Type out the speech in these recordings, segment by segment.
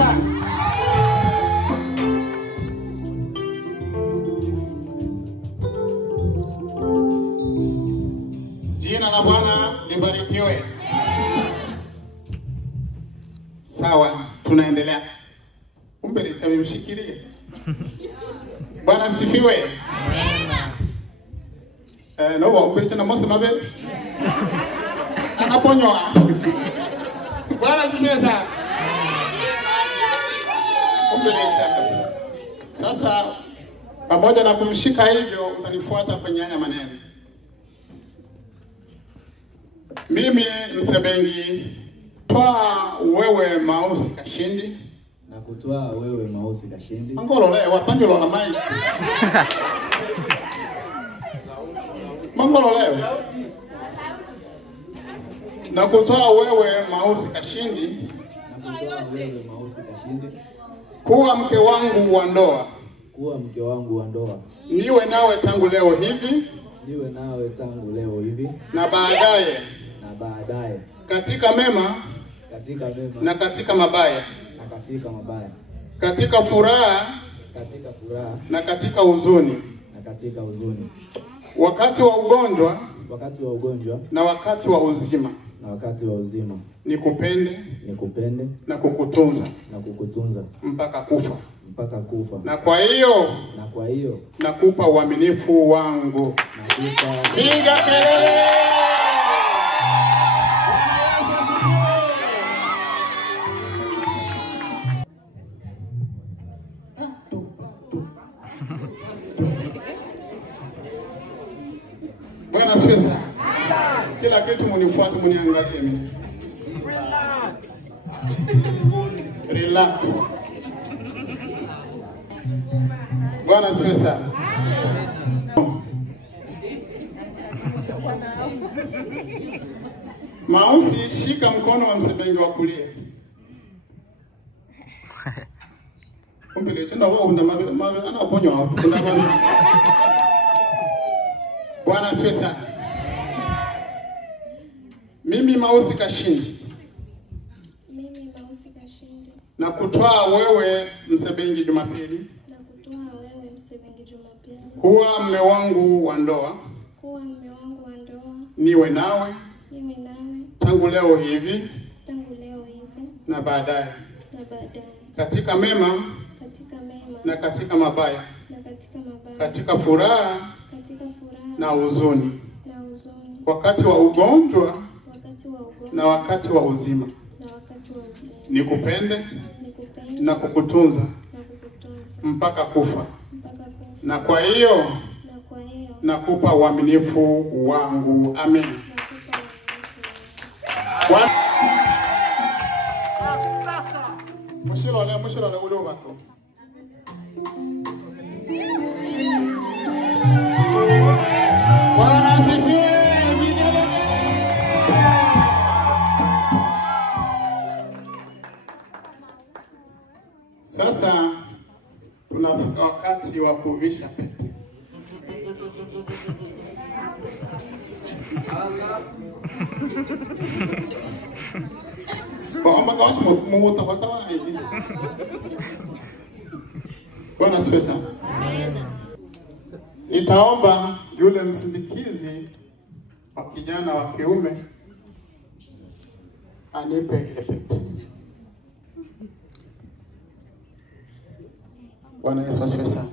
sana. Jina la Bwana libarikiwe. Sawa, tunaendelea. Umbele cha mshikilie. Bwana sifiwe. No wa umbele cha mose mabele. Anaponywa. Bwana sifiwe sana. Umbele cha kabisa. Sasa pamoja na kumshika hivyo utanifuata kwenye haya maneno. Mimi Msebengi, twaa wewe Mausi Kashindi. Na kutwaa wewe Mausi Kashindi. Mangolo leo wapande lola mai. Mangolo leo. Na kutwaa wewe Mausi Kashindi. Na kutwaa wewe Mausi Kashindi. Kuwa mke wangu wa ndoa. Kuwa mke wangu wa ndoa. Niwe nawe tangu leo hivi. Niwe nawe tangu leo hivi. Na baadaye. Na baadaye. Katika mema. Katika mema. Na katika mabaya. Na katika mabaya. Katika furaha. Katika furaha. Na katika huzuni. Na katika huzuni. Wakati wa ugonjwa. Wakati wa ugonjwa. Na wakati wa uzima. Na wakati wa uzima. Nikupende. Nikupende. Na kukutunza. Na kukutunza. Mpaka kufa. Mpaka kufa. Na kwa hiyo. Na kwa hiyo. Nakupa uaminifu wangu. Nakupa. Piga kelele. Bwana asifiwe sana. Kila kitu mnifuate mniangalie mimi. Relax. Bwana asifiwe sana. Mausi, shika mkono wa Msebengi wa kulia. Kumpele chenda wao mawe anaponywa hapo. Bwana asifiwe sana. Mimi Mausi Kashindi. Mimi Mausi Kashindi. Na kutwaa wewe Msebengi Jumapili. Na kutwaa wewe Msebengi Jumapili. Kuwa mume wangu wa ndoa. Kuwa mume wangu wa ndoa. Niwe nawe. Niwe nawe. Tangu leo hivi. Tangu leo hivi. Na baadaye. Na baadaye. Katika mema. Katika mema. Na katika mabaya. Na katika mabaya. Katika furaha. Katika furaha. Na huzuni. Na huzuni. Wakati wa ugonjwa. Wakati wa ugonjwa. Na wakati wa uzima. Na wakati wa uzima. Nikupende. Nikupende. Na kukutunza. Na kukutunza. Mpaka kufa. Mpaka kufa. Na kwa hiyo. Na kwa hiyo. Nakupa uaminifu wangu. Amen. Mshilo le ulo watu. Bwana asifiwe. Sasa tunafika wakati wa kuvisha pete. Baomba kwa watu mumuta kwa tawana hivi. Bwana asifiwe sana. Nitaomba yule msindikizi wa kijana wa kiume anipe ile pete. Bwana Yesu asifiwe sana.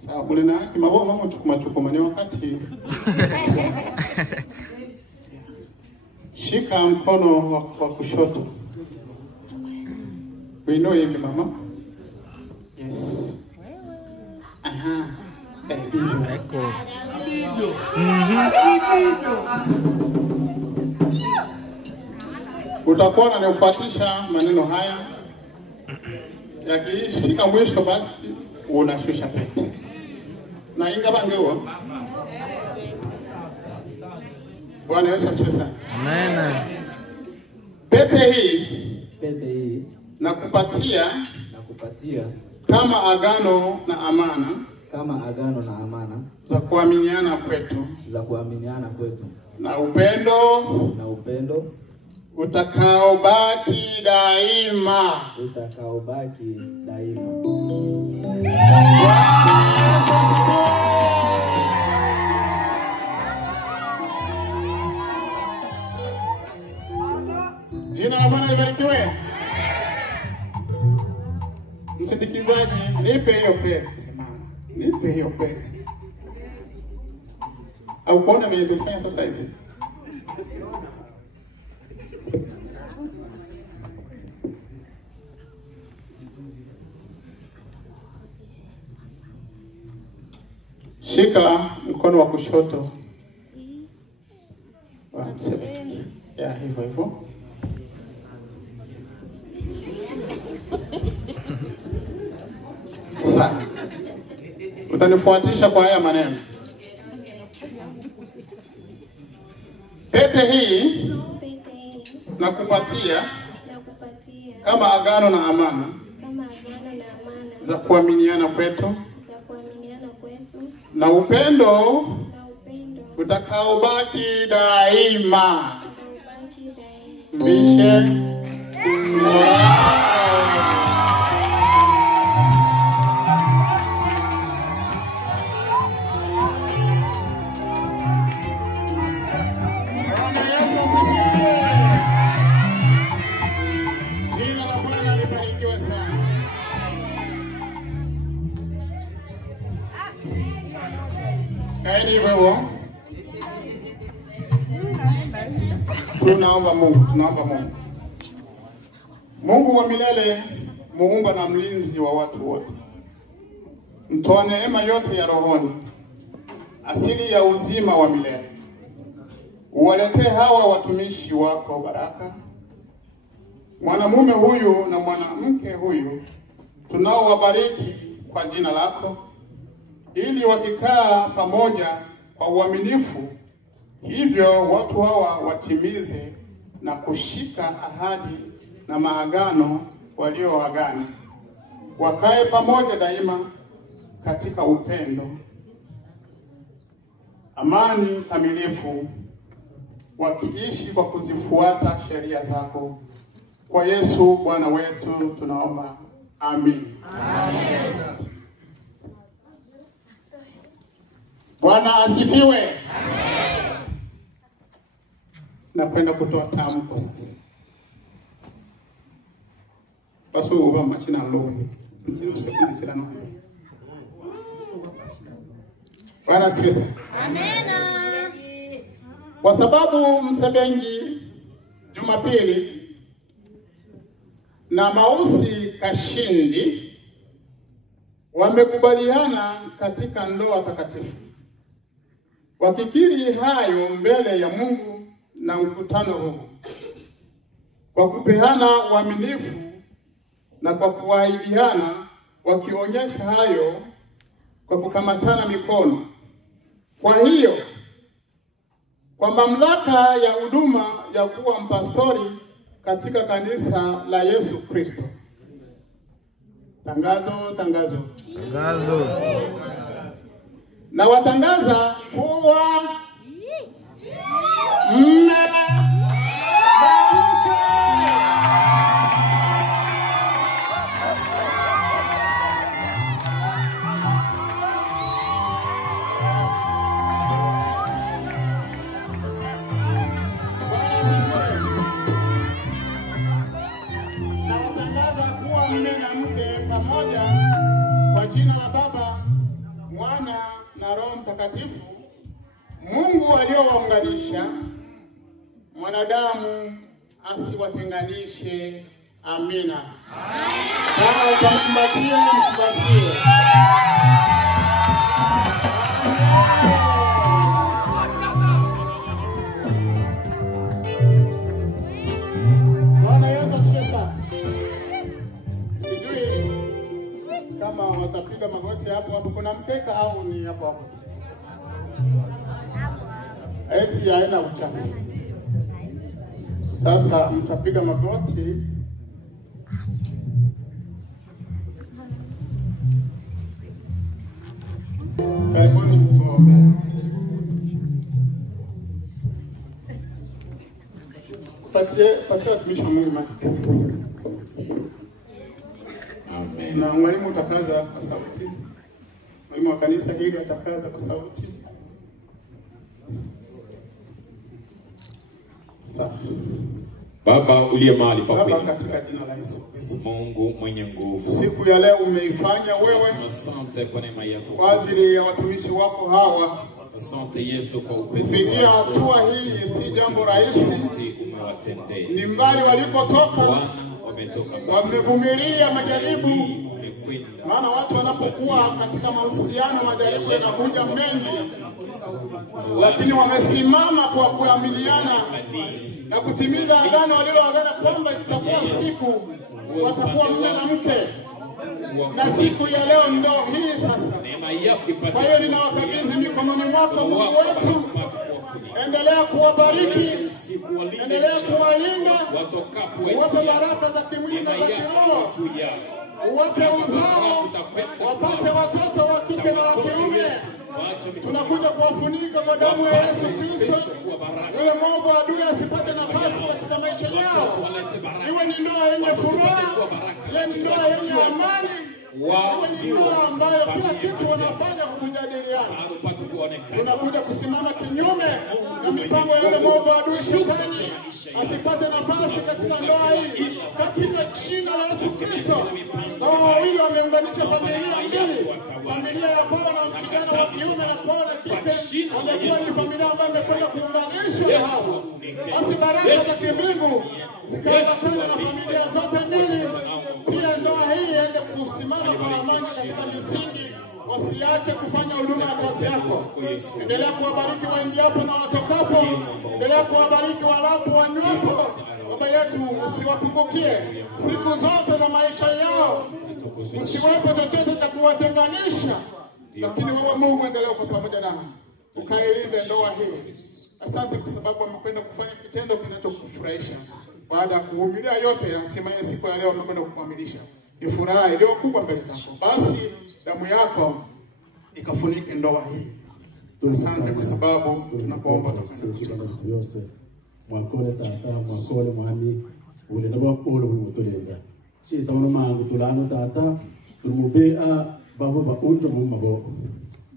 Sawa, mulina yake mabo mama chukuma ni wakati. Shika mkono wa kushoto. Uinue hivi mama. Yes. Aha. Eko. Utakuwa unanifuatisha maneno haya. Yakifika mwisho basi unashusha pete. Na ingaba ngewa. Bwana Yesu asifiwe sana. Amen. Pete hii nakupatia kama agano na amana za kuaminiana kwetu na upendo utakaobaki daima. Utakaobaki daima. Jina la Bwana libarikiwe. Msindikizaji, nipe hiyo pete mama. Nipe hiyo pete. Au kuona vile tulifanya sasa hivi. Shika mkono wa kushoto wa msebe. Ya hivyo hivyo. Sasa utanifuatisha kwa haya maneno. Pete hii nakupatia kama agano na amana za kuaminiana kwetu na upendo utakaobaki daima. Mishe. Kaeni wewe. Tunaomba Mungu. Mungu wa milele, muumba na mlinzi wa watu wote. Mtoa neema yote ya rohoni, asili ya uzima wa milele. Uwaletee hawa watumishi wako baraka. Mwanamume huyu na mwanamke huyu tunaowabariki kwa jina lako, ili wakikaa pamoja kwa uaminifu, hivyo watu hawa watimize na kushika ahadi na maagano walioagana. Wakae pamoja daima katika upendo, amani kamilifu, wakiishi kwa kuzifuata sheria zako. Kwa Yesu Bwana wetu tunaomba. Amen. Amen. Bwana asifiwe. Amen. Napenda kutoa tamko sasa. Basi uba machina ndogo. Mchini sekunde chila ndogo. Bwana asifiwe. Amen. Kwa sababu Msebengi Jumapili na Mausi Kashindi wamekubaliana katika ndoa takatifu, wakikiri hayo mbele ya Mungu na mkutano huu, kwa kupeana uaminifu na kwa kuahidiana, wakionyesha hayo kwa kukamatana mikono. Kwa hiyo, kwa mamlaka ya huduma ya kuwa mpastori katika kanisa la Yesu Kristo. Tangazo. Na watangaza kuwa mme pamoja kwa jina la Baba, Mwana na Roho Mtakatifu. Mungu aliowaunganisha, mwanadamu asiwatenganishe. Amina. Kama utamkumbatia, mkumbatie. Bwana Yesu asifiwe sana. Kama watapiga magoti hapo kuna mkeka au ni hapo. Eti haina uchafu. Sasa mtapiga magoti. Karibuni tuombe. patia watumishi wa Mungu mic. Amen. Na mwalimu utakaza kwa sauti. Mwalimu wa kanisa hili atakaza kwa sauti. Sawa. Baba uliye mahali pa Baba, kweli, katika jina la Yesu Kristo, Mungu mwenye nguvu, siku ya leo umeifanya wewe asante kwa neema yako, kwa ajili ya watumishi wako hawa. asante Yesu kwa upendo Kufikia wako. hatua hii si jambo rahisi, Sisi umewatendea ni mbali walikotoka, Bwana, wametoka mbali, wamevumilia majaribu. wamekwenda Maana watu wanapokuwa katika mahusiano, majaribu yanakuja mengi, lakini wamesimama kwa kuaminiana na kutimiza agano waliloagana kwamba itakuwa siku watakuwa mume na mke, na siku ya leo ndio hii sasa. neema yako ipate. Kwa hiyo ninawakabidhi mikononi mwako, Mungu wetu. Endelea kuwabariki, endelea kuwalinda, uwape baraka za kimwili na za kiroho, uwape uzao, wapate watoto wa kike na wa kiume. Tunakuja kuwafunika kwa damu ya Yesu Kristo. Yule mwovu wa adui asipate nafasi katika maisha yao. Iwe ni ndoa yenye furaha, iwe ni ndoa yenye amani, iwe ni ndoa ambayo kila kitu wanafanya kujadiliana. Tunakuja kusimama kinyume na mipango ya yule mwovu wa adui shetani, asipate nafasi katika ndoa hii, katika jina la Yesu Kristo. Hao wawili wameunganisha familia mbili, familia ya bwana na kijana wa kiume na bwana na kike, wamekuwa ni familia ambayo imekwenda kuunganishwa na hao. Basi baraka za kimbingu zikaambatana na familia zote mbili. Pia ndoa hii iende kusimama kwa amani katika misingi, wasiache kufanya huduma ya kazi yako. Endelea kuwabariki waingiapo na watokapo, endelea kuwabariki walapo wanywapo. Baba yetu, usiwapungukie siku zote za maisha yao, usiwepo chochote cha kuwatenganisha, lakini wewe Mungu endelea kuwa pamoja nao, ukailinde ndoa hii. Asante kwa sababu wamekwenda kufanya kitendo kinachokufurahisha. Baada ya kuvumilia yote, hatimaye siku ya leo wamekwenda kukamilisha. Ni furaha iliyo kubwa mbele zako. Basi damu yako ikafunike ndoa hii. Asante kwa sababu tunapoomba vitu yose mwakole tata mwakole mwami ule nabo olo butulenda shi tawono mangu tulano tata tumube a babo ba unto mumabo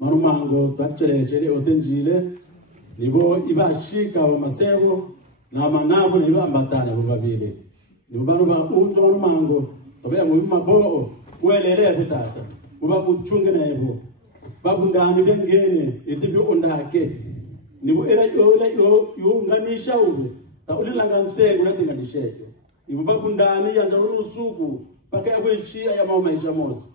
manu mango tachere otenjile nibo ibashika wa masebo na manabo ne bambatana bo babile nibo banu ba unto manu mango tobe mu mabo welele butata uba muchunge nabo babundani bengene etibyo ondake nibo era yo nganisha ube ta ulilanga msego natinganishejo nibo babundani yanja rusuku paka yakwechi ya mama maisha mosi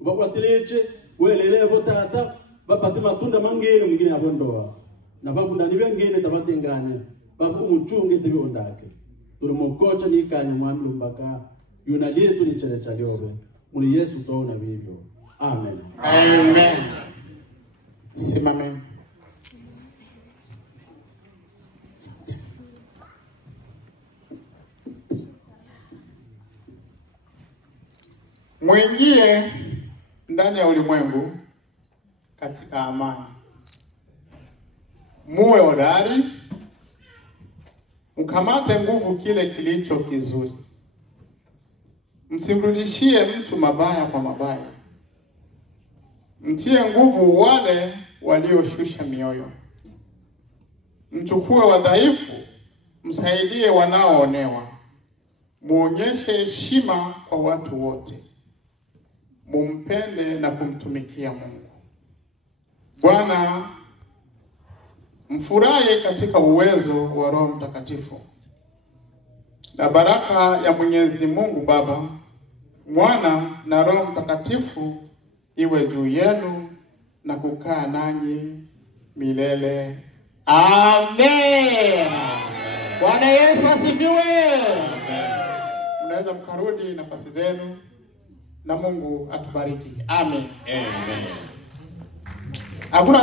bakwatileche welele botata bapate matunda mangene mwingine abondoa na babundani bengene tabatengane babu muchunge tibyo ondake tulimokocha nikanye mwami lumbaka yuna letu ni chale chaliobe muri Yesu tona bibyo amen amen. Simame. Mwingie ndani ya ulimwengu katika amani. Muwe hodari, mkamate nguvu kile kilicho kizuri. Msimrudishie mtu mabaya kwa mabaya. Mtie nguvu wale walioshusha mioyo. Mchukue wadhaifu, msaidie wanaoonewa. Muonyeshe heshima kwa watu wote. Mumpende na kumtumikia Mungu. Bwana, mfurahi katika uwezo wa Roho Mtakatifu. Na baraka ya Mwenyezi Mungu Baba, Mwana na Roho Mtakatifu iwe juu yenu na kukaa nanyi milele. Amen. Bwana Yesu asifiwe. Mnaweza mkarudi nafasi zenu na Mungu atubariki. Amen. Amen. Hakuna